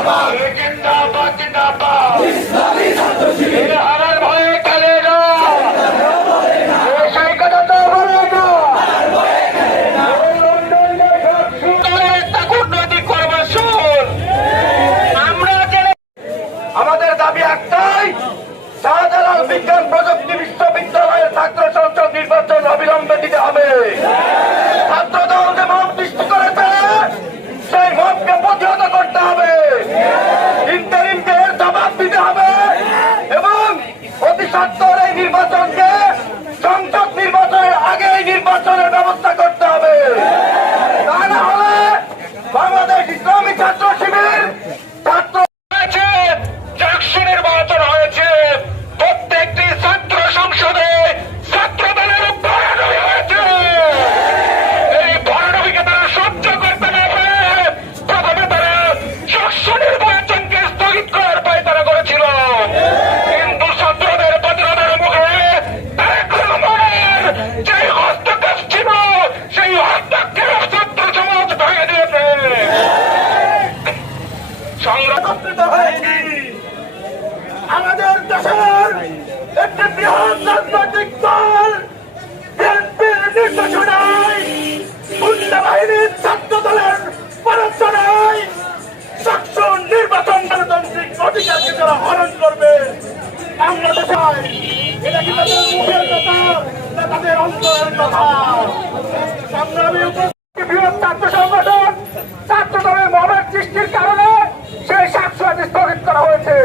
জিন্দাবাদ জিন্দাবাদ হারার ভয়ে খেলে না সেই কথা তো বলে না কূটনৈতিক কর্মসূচ আমরা আমাদের দাবি একটাই শাহজালাল বিজ্ঞান প্রযুক্তি বিশ্ববিদ্যালয়ের ছাত্র সংসদ নির্বাচন অবিলম্বে দিতে হবে। ছাত্রদল যে মত সৃষ্টি করেছে সেই মতকে প্রতিহত করতে হবে, ইন্টারিমকে এর জবাব দিতে হবে এবং অতি সত্বর এই নির্বাচনকে সংসদ নির্বাচনের আগে এই নির্বাচনের ব্যবস্থা করতে হবে। তা না হলে বাংলাদেশ ইসলামী ছাত্র শিবির ছাত্র নির্বাচন হয়েছে, প্রত্যেকটি ছাত্র সংসদে ছাত্র দলের ভরাডুবি হয়েছে। এই ভরাডুবিকে তারা সহ্য করতে না পারে প্রথমে তারা ডাকসু নির্বাচনকে স্থগিত করার পায় তারা করেছিল, কিন্তু ছাত্রদের প্রতিরোধের মুখে তারেক রহমানের যে হস্তক্ষেপ ছিল সেই হস্তক্ষেপ ছাত্র সমাজ ভেঙে দিয়েছে। সংরক্ষিত হয়েছি আমাদের দেশের একটি বৃহৎ রাজনৈতিক দল বিএনপির নির্দেশনায় গুন্ডা বাহিনীর ছাত্র দলের প্ররোচনায় ডাকসু নির্বাচন গণতান্ত্রিক অধিকারকে তারা হরণ করবে। বাংলাদেশে এটা কি তাদের মুখের কথা না তাদের অন্তরের কথা? সংগ্রামী বৃহৎ ছাত্র সংগঠন ছাত্র দলের মবের সৃষ্টির কারণে সেই 700 স্থগিত করা হয়েছে।